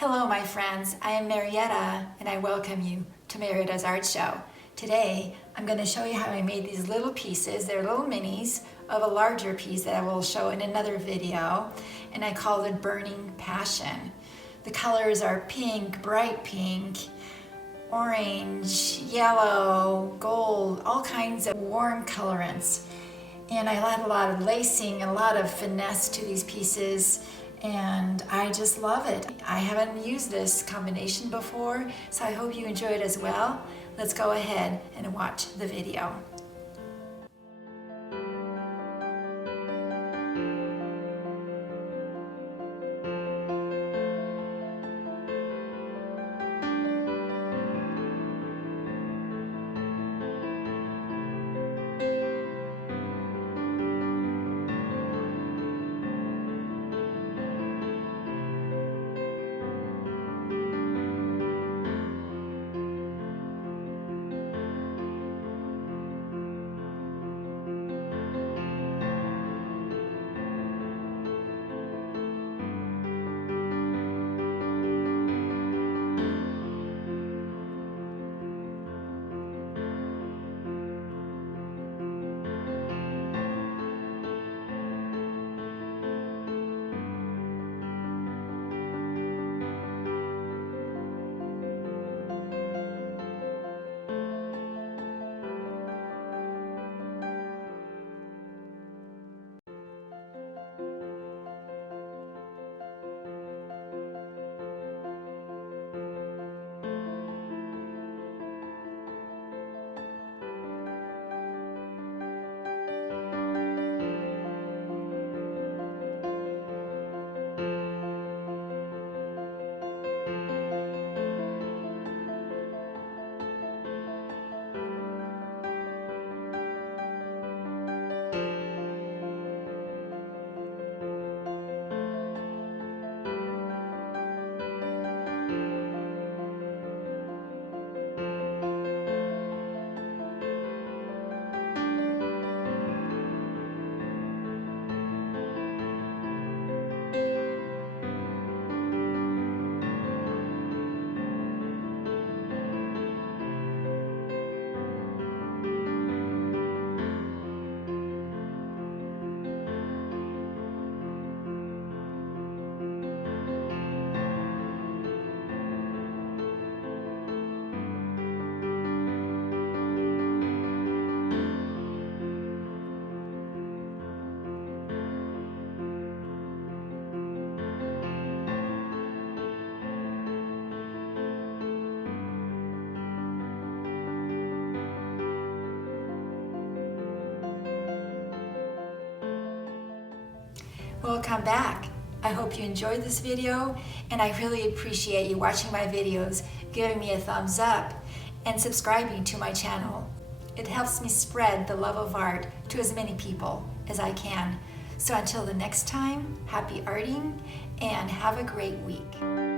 Hello my friends, I am Marietta and I welcome you to Marietta's Art Show. Today I'm going to show you how I made these little pieces. They're little minis of a larger piece that I will show in another video, and I call it Burning Passion. The colors are pink, bright pink, orange, yellow, gold, all kinds of warm colorants. And I had a lot of lacing, a lot of finesse to these pieces, and I just love it. I haven't used this combination before, so I hope you enjoy it as well. Let's go ahead and watch the video. Welcome back. I hope you enjoyed this video, and I really appreciate you watching my videos, giving me a thumbs up, and subscribing to my channel. It helps me spread the love of art to as many people as I can. So until the next time, happy arting and have a great week.